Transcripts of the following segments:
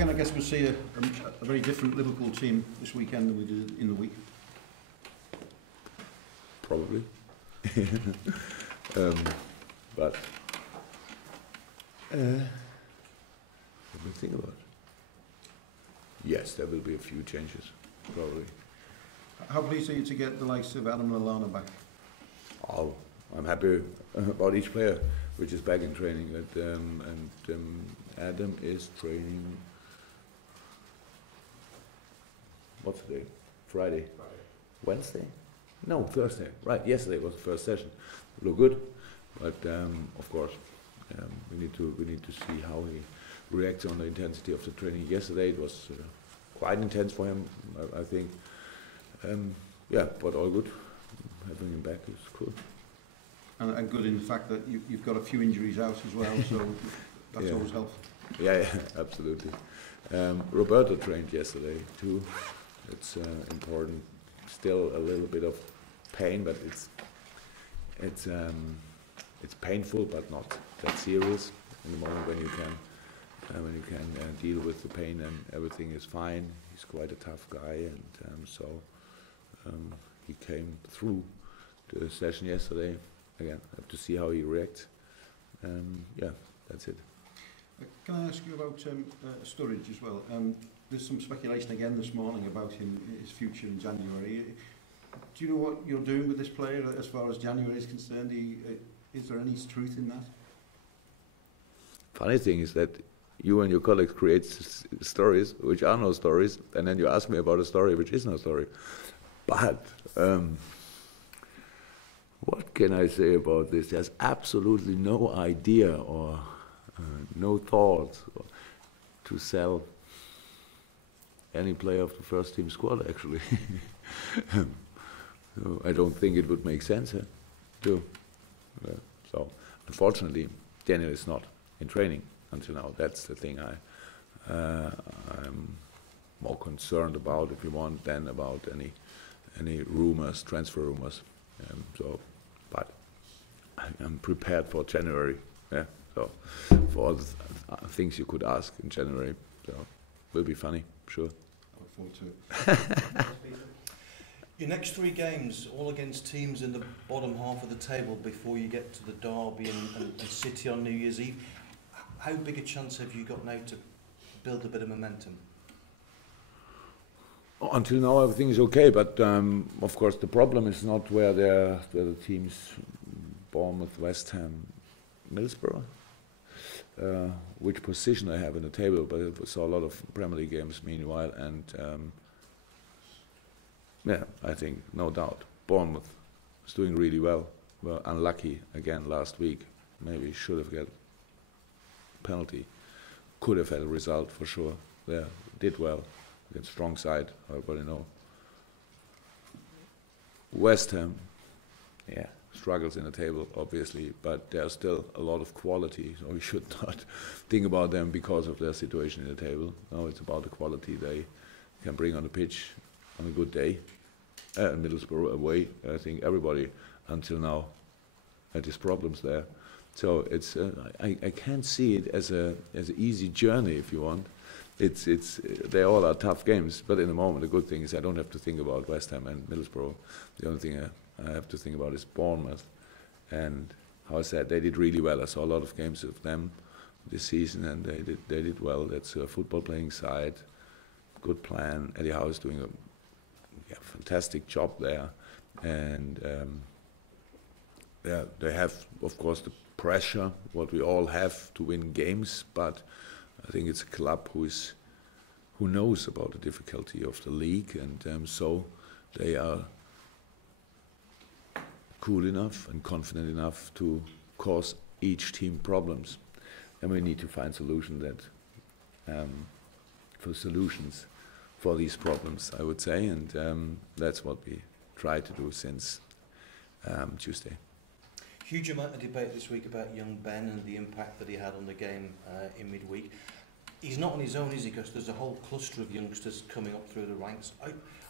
Again, I guess we'll see a very different Liverpool team this weekend than we did in the week. Probably. But what do we think about it? Yes, there will be a few changes, probably. How pleased are you to get the likes of Adam Lallana back? Oh, I'm happy about each player which is back in training. Adam is training. What's the day? Friday. Wednesday? No, Thursday. Right. Yesterday was the first session. Look good, but of course we need to see how he reacts on the intensity of the training. Yesterday it was quite intense for him, I think. Yeah, but all good. Having him back is cool. And good in the fact that you've got a few injuries out as well, so that's always helpful. Yeah, absolutely. Roberto trained yesterday too. It's important. Still a little bit of pain, but it's painful, but not that serious. In the moment when you can deal with the pain and everything is fine. He's quite a tough guy, and so he came through the session yesterday. Again, I have to see how he reacts. Yeah, that's it. Can I ask you about Sturridge as well? There's some speculation again this morning about his future in January. Do you know what you're doing with this player as far as January is concerned? Is there any truth in that? Funny thing is that you and your colleagues create stories which are no stories, and then you ask me about a story which is no story. But what can I say about this? There's absolutely no idea or no thought to sell any player of the first team squad, actually. So I don't think it would make sense to. So unfortunately, Daniel is not in training until now. That's the thing I'm more concerned about, if you want, than about any rumors, transfer rumors. But I'm prepared for January. Yeah. So for all the things you could ask in January, so will be funny, sure. I look forward to it. Your next 3 games, all against teams in the bottom half of the table before you get to the derby and City on New Year's Eve. How big a chance have you got now to build a bit of momentum? Until now, everything is okay, but of course the problem is not where the teams, Bournemouth, West Ham, Middlesbrough, which position I have in the table, but I saw a lot of Premier League games meanwhile, and yeah, I think, no doubt, Bournemouth is doing really well. Well, unlucky again last week. Maybe should have got a penalty. Could have had a result for sure. Yeah, did well against strong side, everybody know. West Ham, yeah, struggles in the table, obviously, but there's still a lot of quality, so we should not think about them because of their situation in the table. No, it's about the quality they can bring on the pitch on a good day. Middlesbrough away, I think everybody until now had his problems there. So it's I can't see it as an easy journey, if you want. They all are tough games, but in the moment the good thing is I don't have to think about West Ham and Middlesbrough. The only thing I have to think about is Bournemouth, and how I said they did really well. I saw a lot of games of them this season, and they did well. That's a football playing side, good plan. Eddie Howe is doing a fantastic job there, and yeah, they have of course the pressure what we all have to win games, but I think it's a club who knows about the difficulty of the league, and so they are cool enough and confident enough to cause each team problems, and we need to find solutions for these problems, I would say, and that's what we try to do since Tuesday. Huge amount of debate this week about young Ben and the impact that he had on the game in midweek. He's not on his own, is he? Because there's a whole cluster of youngsters coming up through the ranks.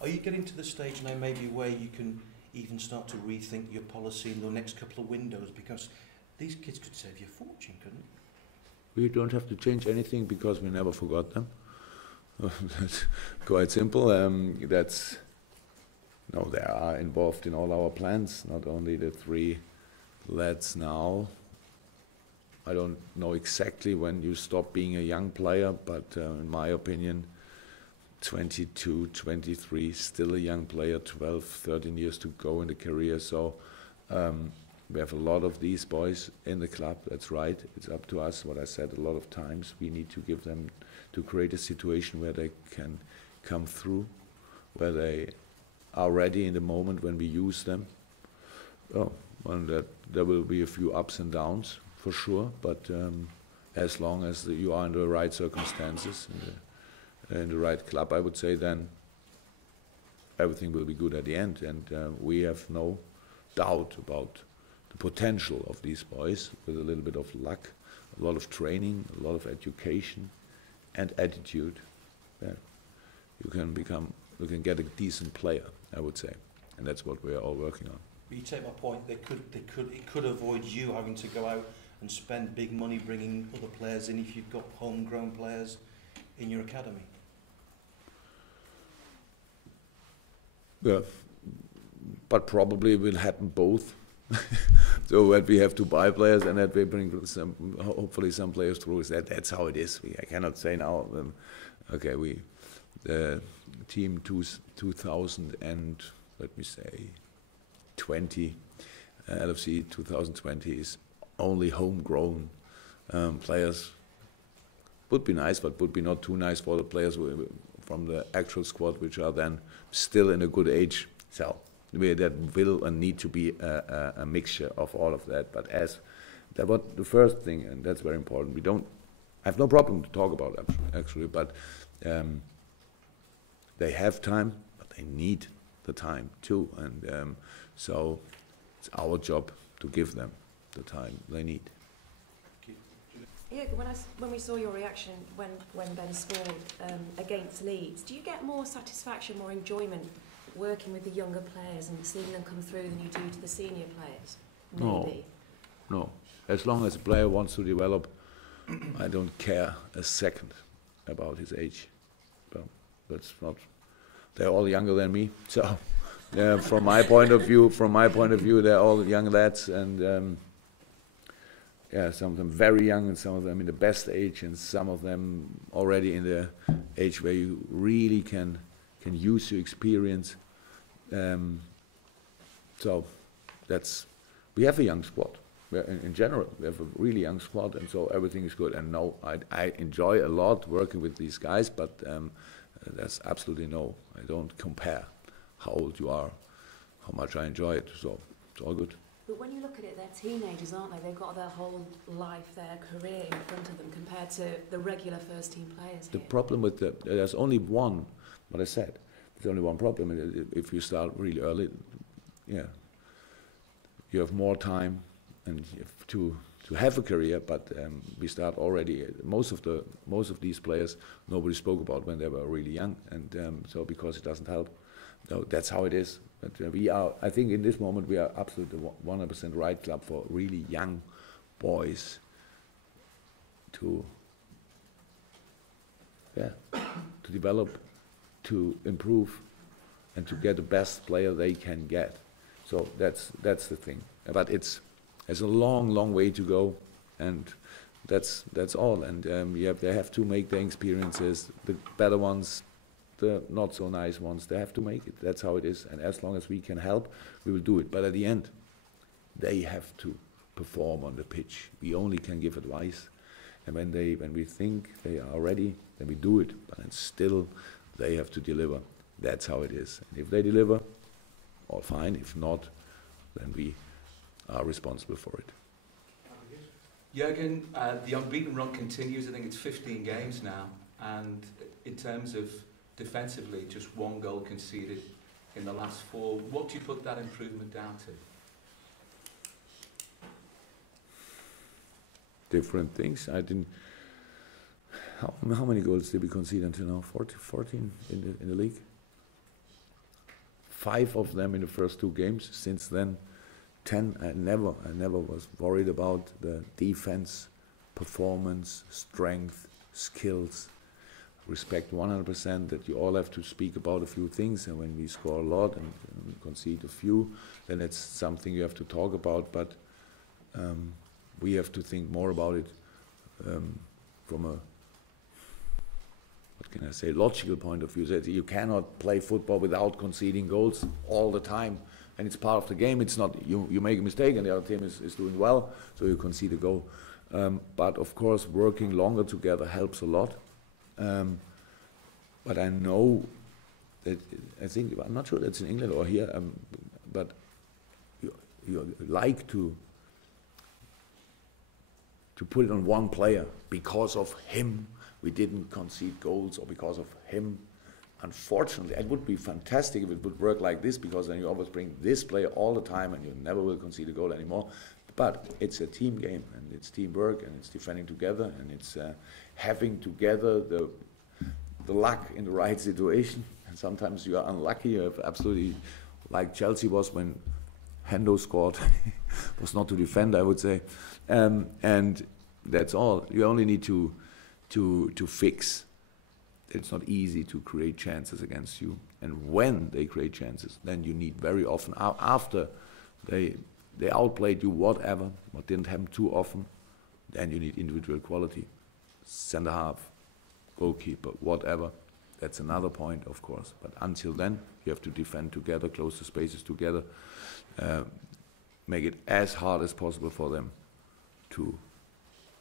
Are you getting to the stage now maybe where you can even start to rethink your policy in the next couple of windows? Because these kids could save you a fortune, couldn't they? We don't have to change anything because we never forgot them. That's quite simple. No, they are involved in all our plans, not only the 3 lads now. I don't know exactly when you stop being a young player, but in my opinion, 22, 23, still a young player, 12, 13 years to go in the career. So we have a lot of these boys in the club, that's right. It's up to us, what I said a lot of times. We need to give them, to create a situation where they can come through, where they are ready in the moment when we use them. Oh, and that there will be a few ups and downs, for sure, but as long as you are in the right circumstances, in the right club, I would say, then everything will be good at the end. And we have no doubt about the potential of these boys with a little bit of luck, a lot of training, a lot of education and attitude. Yeah. You can get a decent player, I would say. And that's what we are all working on. But you take my point, it could avoid you having to go out and spend big money bringing other players in if you've got homegrown players in your academy. Yeah, but probably will happen both. So when we have to buy players and that we bring some, hopefully some players through, that's how it is. I cannot say now, okay, the team 2000 and let me say 20, LFC 2020 is only homegrown players. Would be nice, but would be not too nice for the players from the actual squad, which are then still in a good age. So that will and need to be a mixture of all of that. But as that was the first thing, and that's very important. We don't I have no problem to talk about that actually, but they have time, but they need the time too, and so it's our job to give them the time they need. Yeah, when we saw your reaction when Ben scored against Leeds, do you get more satisfaction, more enjoyment working with the younger players and seeing them come through than you do to the senior players? Maybe. No. As long as a player wants to develop, I don't care a second about his age. Well, that's not. They're all younger than me, so from my point of view, they're all young lads, and some of them very young, and some of them in the best age, and some of them already in the age where you really can use your experience. So we have a young squad. In general, we have a really young squad, and so everything is good. And no, I enjoy a lot working with these guys, but there's absolutely no. I don't compare how old you are, how much I enjoy it. So it's all good. But when you look at it, they're teenagers, aren't they? They've got their whole life, their career in front of them compared to the regular first-team players The here. problem with there's only one. What I said. There's only one problem. If you start really early, you have more time and you have to have a career. But we start already. Most of these players nobody spoke about when they were really young, and so because it doesn't help. So that's how it is. But we are. I think in this moment we are absolutely 100% right club for really young boys to develop, to improve, and to get the best player they can get. So that's the thing. But it's a long way to go, and that's all. And they have to make their experiences. The better ones, the not so nice ones, they have to make it. That's how it is. And as long as we can help, we will do it. But at the end, they have to perform on the pitch. We only can give advice. And when we think they are ready, then we do it. But then still, they have to deliver. That's how it is. And if they deliver, all fine. If not, then we are responsible for it. Jurgen, the unbeaten run continues. I think it's 15 games now. And in terms of defensively, just one goal conceded in the last 4. What do you put that improvement down to? Different things. I didn't. How many goals did we concede until now? 14 in the league. 5 of them in the first 2 games. Since then, 10. I never was worried about the defense, performance, strength, skills. respect 100% that you all have to speak about a few things, and when we score a lot and concede a few, then it's something you have to talk about, but we have to think more about it from a, what can I say, logical point of view. That you cannot play football without conceding goals all the time, and it's part of the game. It's not, you make a mistake and the other team is doing well, so you concede a goal. But of course, working longer together helps a lot. But I know that, I think, I'm not sure that's in England or here, but you like to put it on one player. Because of him, we didn't concede goals, or because of him. Unfortunately, it would be fantastic if it would work like this, because then you always bring this player all the time and you never will concede a goal anymore. But it's a team game, and it's teamwork, and it's defending together, and it's having together the luck in the right situation. And sometimes you are unlucky. You have absolutely, like Chelsea was when Hendo scored, was not to defend, I would say, and that's all. You only need to fix. It's not easy to create chances against you, and when they create chances, then you need very often after they outplayed you, whatever, but didn't happen too often, then you need individual quality. Centre half, goalkeeper, whatever. That's another point, of course. But until then, you have to defend together, close the spaces together, make it as hard as possible for them to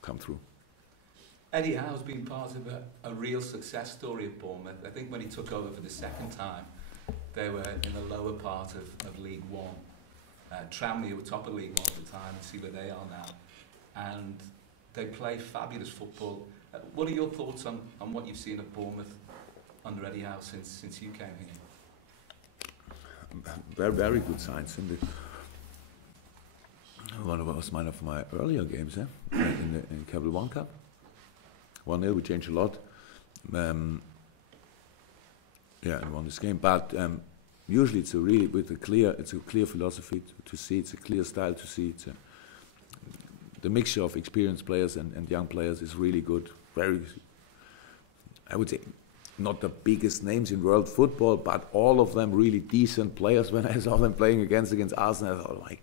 come through. Eddie Howe's been part of a real success story at Bournemouth. I think when he took over for the second time, they were in the lower part of League One. Tranmere were top of League One at the time, and see where they are now. And they play fabulous football. What are your thoughts on what you've seen at Bournemouth under Eddie Howe since you came here? Very, very good signs. One of my earlier games, in the Capital One Cup. 1-0, we changed a lot. And won this game. But usually it's a clear philosophy to see. It's a clear style to see. The mixture of experienced players and young players is really good. Very, I would say, not the biggest names in world football, but all of them really decent players. When I saw them playing against Arsenal, I thought, like,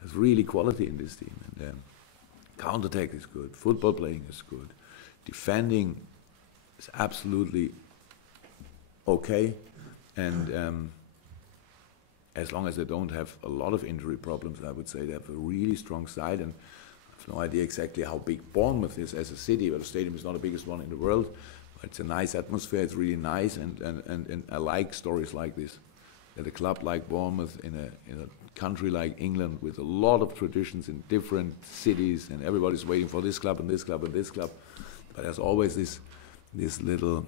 there's really quality in this team. And counter-attack is good. Football playing is good. Defending is absolutely okay. And as long as they don't have a lot of injury problems, I would say they have a really strong side. And I have no idea exactly how big Bournemouth is as a city, but the stadium is not the biggest one in the world. But it's a nice atmosphere, it's really nice, and I like stories like this. That a club like Bournemouth in a country like England with a lot of traditions in different cities, and everybody's waiting for this club and this club and this club. But there's always this little,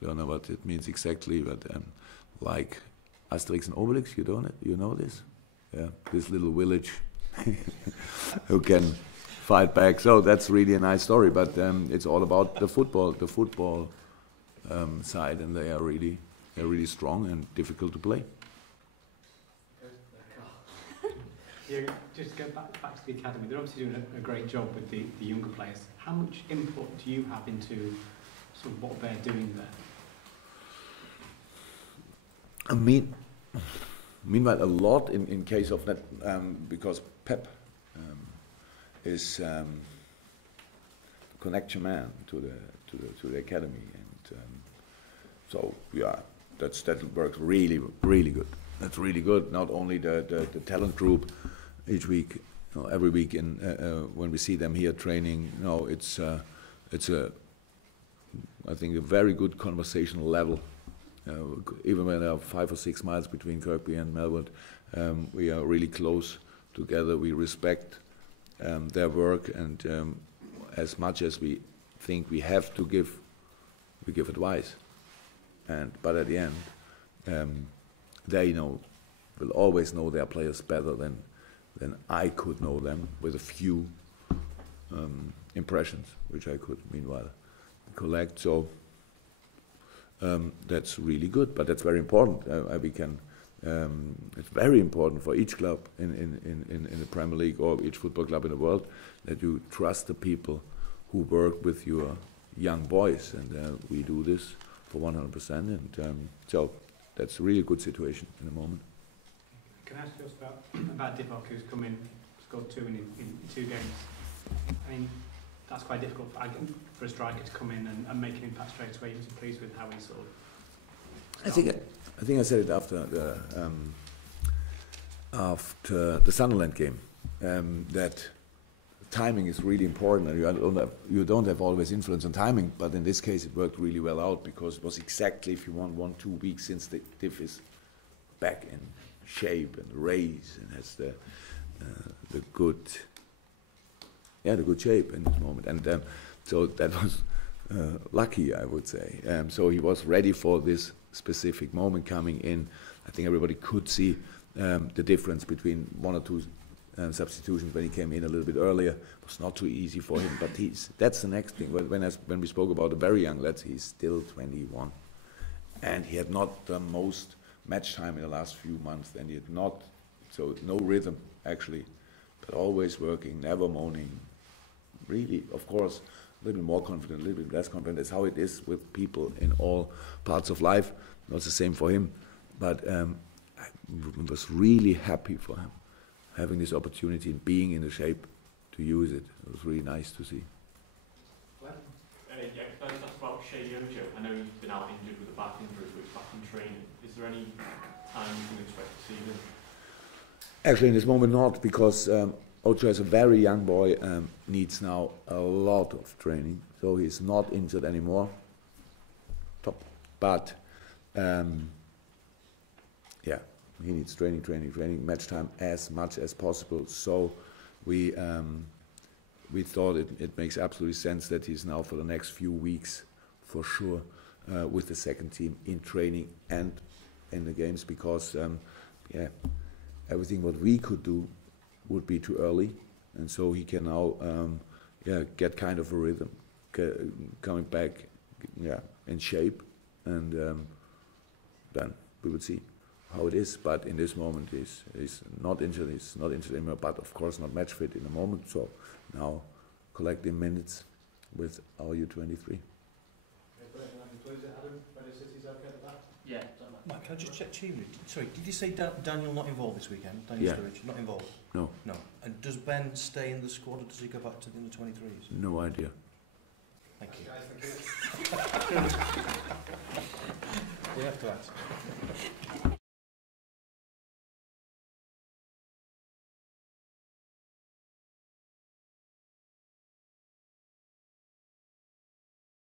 I don't know what it means exactly, but like Asterix and Obelix, you know this? Yeah, this little village who can fight back. So that's really a nice story, but it's all about the football side, and they're really strong and difficult to play. Yeah, just to go back to the academy, they're obviously doing a great job with the younger players. How much input do you have into sort of what they're doing there? I mean, meanwhile, a lot in case of that, because Pep is connection man to the academy, and so yeah, that works really good. That's really good. Not only the talent group each week, every week, when we see them here training, it's I think a very good conversational level. Even when there are 5 or 6 miles between Kirkby and Melwood, we are really close together. We respect their work, and as much as we think we have to give, we give advice. But at the end, they will always know their players better than I could know them with a few impressions, which I could meanwhile collect. So that's really good, but that's very important. It's very important for each club in the Premier League or each football club in the world that you trust the people who work with your young boys, and we do this for 100%, and so that's a really good situation in the moment. Can I ask you about Divock, who's come in, scored 2 in 2 games? I mean, that's quite difficult for a striker to come in and make an impact straight away. Was you pleased with how he sort of... I think I said it after the Sunderland game, that timing is really important, and you don't have always influence on timing, but in this case it worked really well out, because it was exactly, if you want, 1-2 weeks since the Div is back in shape and race and has the good shape in this moment, and so that was lucky, I would say. So he was ready for this specific moment coming in. I think everybody could see the difference between 1 or 2 substitutions when he came in a little bit earlier. It was not too easy for him, but that's the next thing. When we spoke about the very young lads, he's still 21, and he had not the most match time in the last few months, and he had not, so no rhythm actually, but always working, never moaning. Really, of course, a little bit more confident, a little bit less confident. That's how it is with people in all parts of life. Not the same for him, but I was really happy for him, having this opportunity and being in the shape to use it. It was really nice to see. Yeah, can I just ask about Shea Yojo? I know he's been out injured with a back injury, but he's back in training. Is there any time you can expect to see him? Actually, in this moment not, because Ocho is a very young boy, needs now a lot of training, so he's not injured anymore. Top, but yeah, he needs training, match time as much as possible. So we thought it makes absolutely sense that he's now for the next few weeks, for sure, with the second team in training and in the games, because yeah, everything what we could do would be too early, and so he can now get kind of a rhythm, coming back in shape, and then we would see how it is. But in this moment he's not injured, anymore, but of course not match fit in the moment, so now collecting minutes with our U23. Yeah. Mike, can I just check you? Sorry, did you say Daniel not involved this weekend? Daniel Yeah. Sturridge not involved? No. No. And does Ben stay in the squad, or does he go back to the under-23s? No idea. Thank you. We have to ask.